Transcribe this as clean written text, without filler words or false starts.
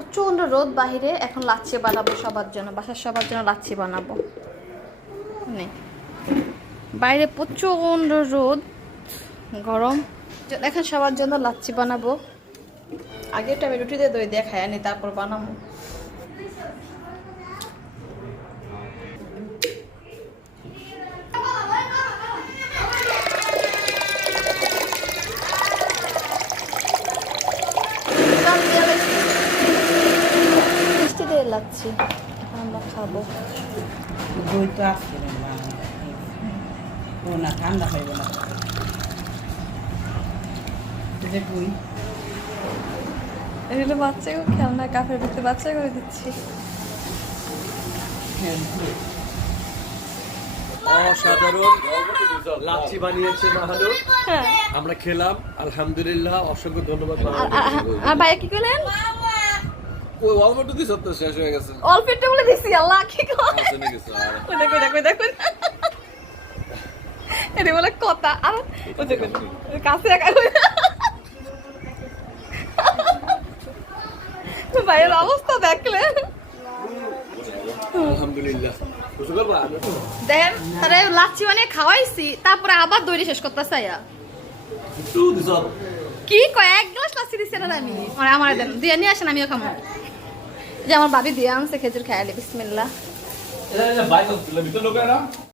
প্রচন্ড রোদ বাহিরে। এখন লাচ্ছি বানাবো সবার জন্য, বাসার সবার জন্য লাচ্ছি বানাবো। বাইরে প্রচন্ড রোদ, গরম। এখন সবার জন্য লাচ্ছি বানাবো। আগেরটা আমি রুটি দিয়ে দই দিয়ে খাই আনি, তারপর বানাবো। মিষ্টি দিয়ে লাচ্ছি আমরা খাবো। দই তো আসছে না, ঠান্ডা হইব না। বই এগুলো বাচ্চাকে খেলনা কাপের ভিতরে বাচ্চা করে দিচ্ছি। অসাধারণ লাচ্ছি বানিয়েছে মাহানুর। আমরা খেলাম, আলহামদুলিল্লাহ, অসংখ্য ধন্যবাদ। আর ভাই কি করলেন? ওই অল্প একটু দিছ তো শেষ হয়ে গেছে। অল্প একটু বলে দিছি, আল্লাহ কি করে চলে গেছে আর দেখো এটা বলে কথা। আর ওই দেখো কাছে ভাইয়ের অবস্থা দেখলে আলহামদুলিল্লাহ। বুঝতে পারবা আমি তো দেখেন তারে লাচ্ছি বানিয়ে খাওয়াইছি, তারপরে আবার দই শেষ করতে চাইয়া একটু দিছ। কি কয় এক গ্লাস লাচ্ছি দিছে না আমি। আর আমার দেন দিয়ে নিয়ে আসেন, আমিও খাবো। যে আমার ভাবি দিয়ে আনছে খেজুর খাইলে। বিসমিল্লাহ। এটা বাইক হচ্ছিল ভিতর লোকেরা।